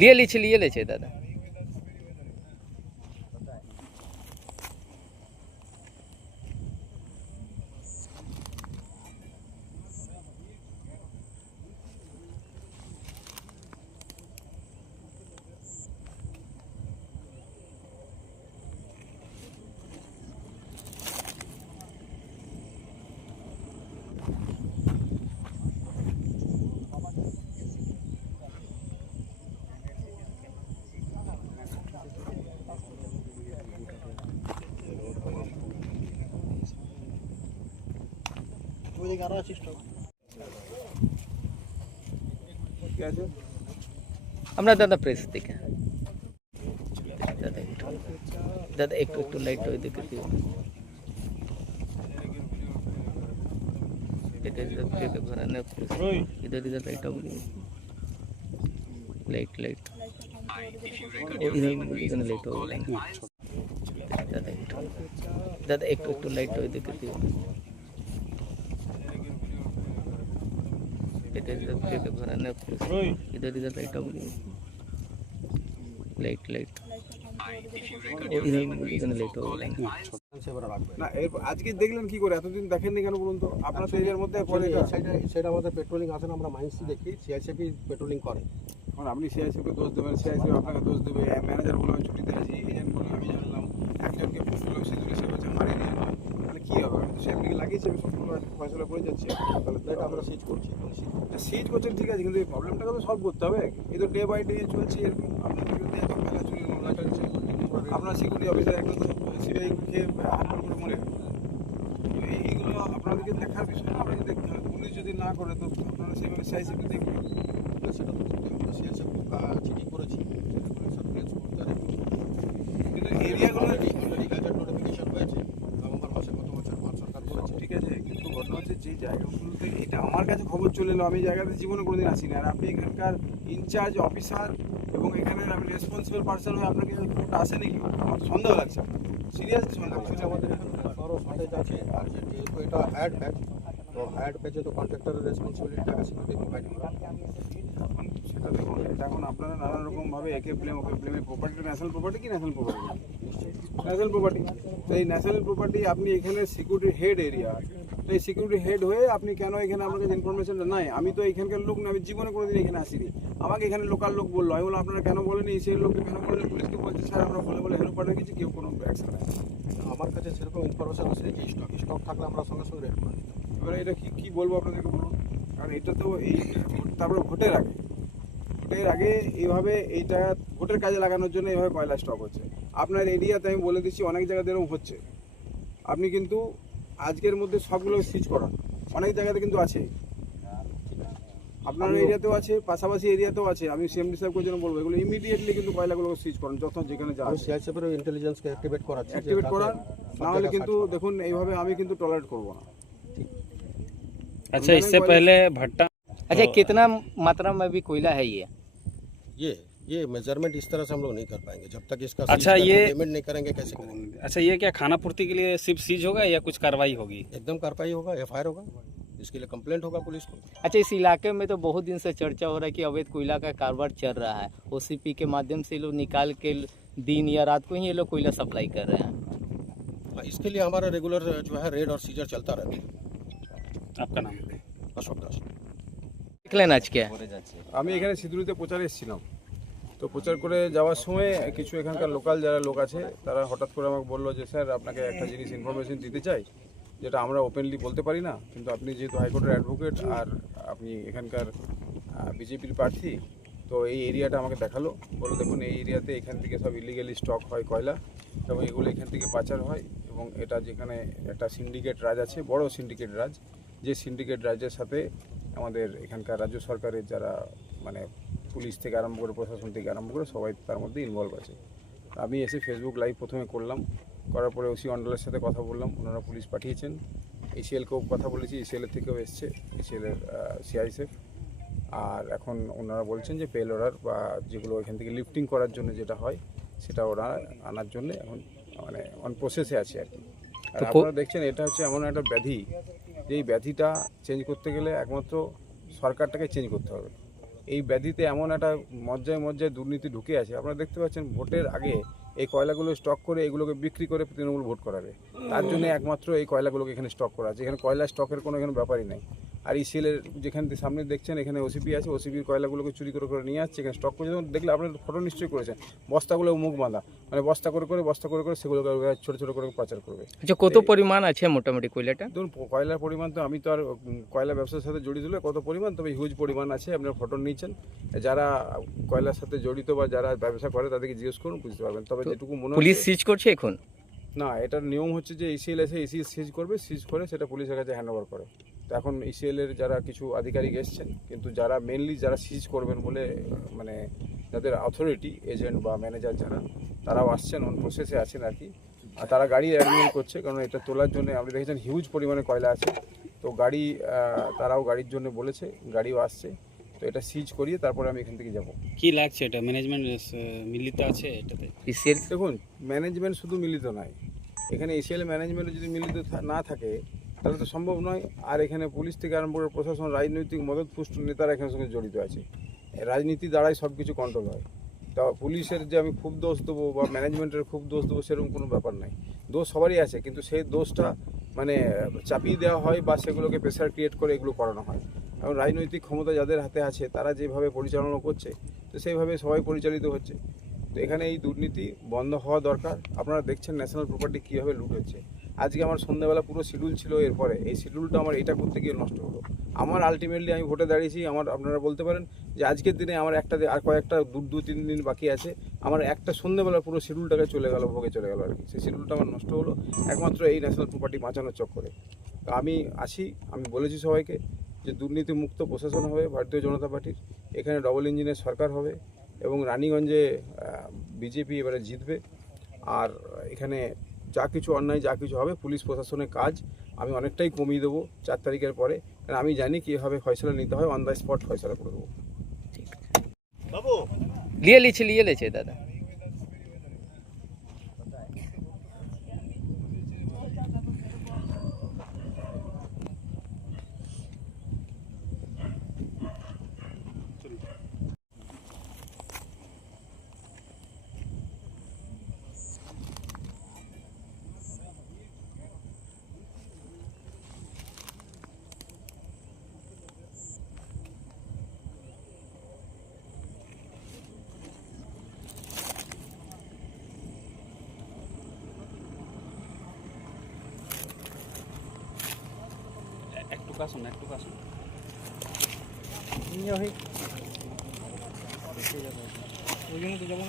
लिए लीजिए दादा। আমরা দাদা প্রেস থেকে দাদা একটু একটু লাইট ওইদিকে দিও। এটা इधर भराने इधर इधर लाइट ऑफ लाइट लाइट इधर लाइट ऑफ दादा একটু লাইট ওইদিকে দিও। এটা इधर भराने इधर इधर लाइट ऑफ लाइट लाइट इधर लाइट ऑफ না আজকে দেখলেন কি করে? এতদিন দেখেননি কেন বলুন তো? আপনার তো এর মধ্যে পরে সেটা আমাদের পেট্রোলিং আছে না, আমরা মাইন্সি দেখি, সিআইসিএফ পেট্রোলিং করে। এখন আপনি সিআইসিএফকে দোষ দেবেন, সিআইসিএফ আপনাকে দোষ দেবে, ম্যানেজার বলে আমি ছুটিতে আছি, এজেন্ট বলে আমি জানলাম, একজনকে পুলিশ সিঁদুরে সে হচ্ছে মারিয়ে নিয়ে এলাম, তাহলে কী হবে? আমি তো সেদিকে লাগিয়েছি, আমি সবগুলো ফয়সলা করে যাচ্ছি। তাহলে এটা আমরা সিজ করছি, সিজ করছেন ঠিক আছে, কিন্তু এই প্রবলেমটাকে তো সলভ করতে হবে। এই তো ডে বাই ডে চলছে এরকম। আপনাদের বিরুদ্ধে এত খেলা চলে চলছে, আপনার সিকিউরিটি অফিসার একদম সিবিআই খেয়ে হামলা করে মরে গেল। এইগুলো আপনাদেরকে দেখার বিষয় না, আপনাকে দেখতে হবে। পুলিশ যদি না করে তো আপনারা সেভাবে সিআইসিএফকে দেখবেন। সেটা তো আমরা সিআইসিএফ চিঠি করেছি, কিন্তু এরিয়াগুলো অলরেডি গাজেট নোটিফিকেশন হয়েছে, নভেম্বর মাসে গত বছর ভারত সরকার করেছে। ঠিক আছে, কিন্তু ঘটনা হচ্ছে যে জায়গাগুলোতে এটা আমার কাছে খবর চলে এলো, আমি জায়গাতে জীবনে কোনোদিন আসিনি। আর আপনি এখানকার ইনচার্জ অফিসার এবং এখানের আমি রেসপন্সিবল পার্সন হয়ে আপনাকে খবরটা আসেনি কি? আমার তো সন্দেহ লাগছে, সিরিয়াসলি সন্দেহ লাগছে। আমাদের এখানে বড় শর্টেজ আছে, আর যেহেতু এটা অ্যাড ব্যাচ, তো অ্যাড ব্যাচে তো কন্ট্রাক্টরের রেসপন্সিবিলিটিটাকে সিকিউরিটি প্রোভাইড করা। সেটা দেখুন, এটা এখন আপনারা নানা রকমভাবে একে ব্লেম ওকে ব্লেম। প্রপার্টিটা ন্যাশনাল প্রপার্টি কি ন্যাশনাল প্রপার্টি? National property. তো এই ন্যাশনাল প্রপার্টি আপনি এখানে সিকিউরিটি হেড এরিয়া, তো এই সিকিউরিটি হেড হয়ে আপনি কেন এখানে আপনার কাছে ইনফরমেশনটা নাই? আমি তো এখানকার লোক না, আমি জীবনে কোনোদিন এখানে আসিনি। আমাকে এখানে লোকাল লোক বললো, আমি বললাম আপনারা কেন বলেনি? সেই লোককে কেন বললেন? পুলিশকে বলছে স্যার আমরা বলে হেল্প পাঠিয়ে গেছি, কেউ কোনো অ্যাকশন নেয়। আমার কাছে সেরকম ইনফরমেশন আছে যে স্টক থাকলে আমরা সঙ্গে সঙ্গে রেড করি। এবারে এটা কী বলবো আপনাদেরকে বলুন, কারণ এটা তো এই তারপরে ভোটের আগে এইভাবে এইটা ভোটের কাজে লাগানোর জন্য এইভাবে কয়লা স্টক হচ্ছে। আপনার এরিয়াতে আমি বলে দিচ্ছি অনেক জায়গাতে এরকম হচ্ছে। আপনি কিন্তু আজকের মধ্যে সবগুলো সিজ করান, অনেক জায়গাতে কিন্তু আছে, আপনার এরিয়াতেও আছে, পাশাপাশি এরিয়াতেও আছে। আমি সিএমডি সাহেবকে জন্য বলবো এগুলো ইমিডিয়েটলি কিন্তু কয়লাগুলো সিজ করেন, যত যেখানে যা আমি সিআইসিএফের ইন্টেলিজেন্সকে অ্যাক্টিভেট করান, না হলে কিন্তু দেখুন এইভাবে আমি কিন্তু টলারেট করবো না। अच्छा, इससे पहले भट्टा अच्छा कितना मात्रा में भी कोयला है ये मेजरमेंट इस तरह से हम लोग नहीं कर पाएंगे जब तक इसका अच्छा ये पेमेंट नहीं करेंगे, कैसे करेंगे? अच्छा ये क्या खाना पूर्ति के लिए सिर्फ सीज होगा या कुछ कार्रवाई होगी? एकदम कार्रवाई होगा, एफआईआर होगा, इसके लिए कंप्लेंट होगा पुलिस को। अच्छा, इस इलाके में तो बहुत दिन से चर्चा हो रहा है कि अवैध कोयला का कारोबार चल रहा है, ओसीपी के माध्यम से लोग निकाल के दिन या रात को ही ये लोग कोयला सप्लाई कर रहे हैं। इसके लिए हमारा रेगुलर जो है रेड और सीजर चलता रहता है। आपका नाम? अशोक दास। দেখলেন আজকে আমি এখানে সিঁদুরিতে প্রচারে এসেছিলাম, তো প্রচার করে যাওয়ার সময় কিছু এখানকার লোকাল যারা লোক আছে তারা হঠাৎ করে আমাকে বললো যে স্যার আপনাকে একটা জিনিস ইনফরমেশন দিতে চাই, যেটা আমরা ওপেনলি বলতে পারি না, কিন্তু আপনি যেহেতু হাইকোর্টের অ্যাডভোকেট আর আপনি এখানকার বিজেপির প্রার্থী, তো এই এরিয়াটা আমাকে দেখালো, বলো দেখুন এই এরিয়াতে এখান থেকে সব ইলিগালি স্টক হয় কয়লা, এবং এগুলো এখান থেকে পাচার হয়, এবং এটা যেখানে একটা সিন্ডিকেট রাজ আছে, বড় সিন্ডিকেট রাজ, যে সিন্ডিকেট রাজের সাথে আমাদের এখানকার রাজ্য সরকারের যারা মানে পুলিশ থেকে আরম্ভ করে প্রশাসন থেকে আরম্ভ করে সবাই তার মধ্যে ইনভলভ আছে। আমি এসে ফেসবুক লাইভ প্রথমে করলাম, করার পরে ওসি অন্ডলের সাথে কথা বললাম, ওনারা পুলিশ পাঠিয়েছেন, এসিএলকেও কথা বলেছি, এসিএলের থেকেও এসছে, এসিএলের সিআইএসএফ, আর এখন ওনারা বলছেন যে পেল অর্ডার বা যেগুলো এখান থেকে লিফটিং করার জন্য যেটা হয় সেটা ওরা আনার জন্য এখন মানে অন প্রসেসে আছে আর কি। আর আপনারা দেখছেন এটা হচ্ছে এমন একটা ব্যাধি, যে এই ব্যাধিটা চেঞ্জ করতে গেলে একমাত্র সরকারটাকে চেঞ্জ করতে হবে। এই ব্যাধিতে এমন একটা মজ্জায় দুর্নীতি ঢুকে আছে। আপনারা দেখতে পাচ্ছেন ভোটের আগে এই কয়লাগুলো স্টক করে এগুলোকে বিক্রি করে তৃণমূল ভোট করাবে। তার জন্য একমাত্র এই কয়লাগুলোকে এখানে স্টক করা আছে। এখানে কয়লা স্টকের কোনো এখানে ব্যাপারই নাই। আর ইসিএলের যেখানে সামনে দেখছেন এখানে ওসিপি আছে, ওসিপির কয়লাগুলোকে চুরি করে নিয়ে আসছে, এখানে স্টক করে। যেমন দেখলে আপনার ফটো নিশ্চয়ই করেছেন, বস্তাগুলো মুখ বাঁধা, মানে বস্তা করে সেগুলোকে ছোট ছোট করে পাচার করবে। আচ্ছা, কত পরিমাণ আছে মোটামুটি কয়লাটা? ধরুন কয়লার পরিমাণ তো আমি তো আর কয়লা ব্যবসার সাথে জড়িত হলে কত পরিমাণ, তবে হিউজ পরিমাণ আছে। আপনার ফটো নিচ্ছেন, যারা কয়লার সাথে জড়িত বা যারা ব্যবসা করে তাদেরকে জিজ্ঞেস করুন, বুঝতে পারবেন। তবে যেটুকু মনে পুলিশ হচ্ছে সিজ করছে এখন? না, এটার নিয়ম হচ্ছে যে ইসিএল এসে ইসিএল সিজ করবে, সিজ করে সেটা পুলিশের কাছে হ্যান্ড ওভার করে। তো এখন ইসিএল এর যারা কিছু আধিকারিক এসছেন, কিন্তু যারা মেনলি যারা সিজ করবেন বলে মানে যাদের অথরিটি এজেন্ট বা ম্যানেজার যারা, তারাও আসছেন, অন প্রসেসে আছেন আর কি। আর তারা গাড়ি অ্যারেঞ্জমেন্ট করছে, কারণ এটা তোলার জন্য আপনি দেখেছেন হিউজ পরিমাণে কয়লা আছে। তো গাড়ি তারাও গাড়ির জন্য বলেছে, গাড়িও আসছে। তো এটা সিজ করিয়ে তারপরে আমি এখান থেকে যাব। কি লাগছে, এটা ম্যানেজমেন্ট মিলিত আছে এটাতে? ইসিএল দেখুন, ম্যানেজমেন্ট শুধু মিলিত নয়, এখানে এসিএল ম্যানেজমেন্ট যদি মিলিত না থাকে তাহলে তো সম্ভব নয়। আর এখানে পুলিশ থেকে আরম্ভ করে প্রশাসন, রাজনৈতিক মদতপুষ্ট নেতারা এখানে সঙ্গে জড়িত আছে। রাজনীতি দ্বারাই সব কিছু কন্ট্রোল হয়। তা পুলিশের যে আমি খুব দোষ দেবো বা ম্যানেজমেন্টের খুব দোষ দেবো সেরকম কোনো ব্যাপার নাই। দোষ সবারই আছে, কিন্তু সেই দোষটা মানে চাপিয়ে দেওয়া হয় বা সেগুলোকে প্রেশার ক্রিয়েট করে এগুলো করানো হয়। এবং রাজনৈতিক ক্ষমতা যাদের হাতে আছে তারা যেভাবে পরিচালনা করছে, তো সেইভাবে সবাই পরিচালিত হচ্ছে। তো এখানে এই দুর্নীতি বন্ধ হওয়া দরকার। আপনারা দেখছেন ন্যাশনাল প্রপার্টি কীভাবে লুট হচ্ছে। আজকে আমার সন্ধ্যাবেলা পুরো শিডিউল ছিল, এরপরে এই শিডিউলটা আমার এটা করতে গিয়ে নষ্ট হলো। আমার আলটিমেটলি আমি ভোটে দাঁড়িয়েছি, আমার আপনারা বলতে পারেন যে আজকের দিনে আমার একটা আর কয়েকটা 2-3 দিন বাকি আছে, আমার একটা সন্ধ্যাবেলা পুরো শিডিউলটাকে চলে গেল, ভোগে চলে গেল আর কি। সেই শিডিউলটা আমার নষ্ট হলো একমাত্র এই ন্যাশনাল প্রপার্টি বাঁচানোর চক্করে। তো আমি আমি বলেছি সবাইকে যে দুর্নীতি মুক্ত প্রশাসন হবে ভারতীয় জনতা পার্টির, এখানে ডবল ইঞ্জিনের সরকার হবে এবং রানীগঞ্জে বিজেপি এবারে জিতবে। আর এখানে যা কিছু অন্যায় যা কিছু হবে পুলিশ প্রশাসনের কাজ আমি অনেকটাই কমিয়ে দেবো 4 তারিখের পরে, কারণ আমি জানি কীভাবে ফয়সলা নিতে হয়, অন দ্য স্পট ফয়সলা করে দেবো। লিয়ে লেছে দাদা। একটু কাশুন। ওই জন্য তো যেমন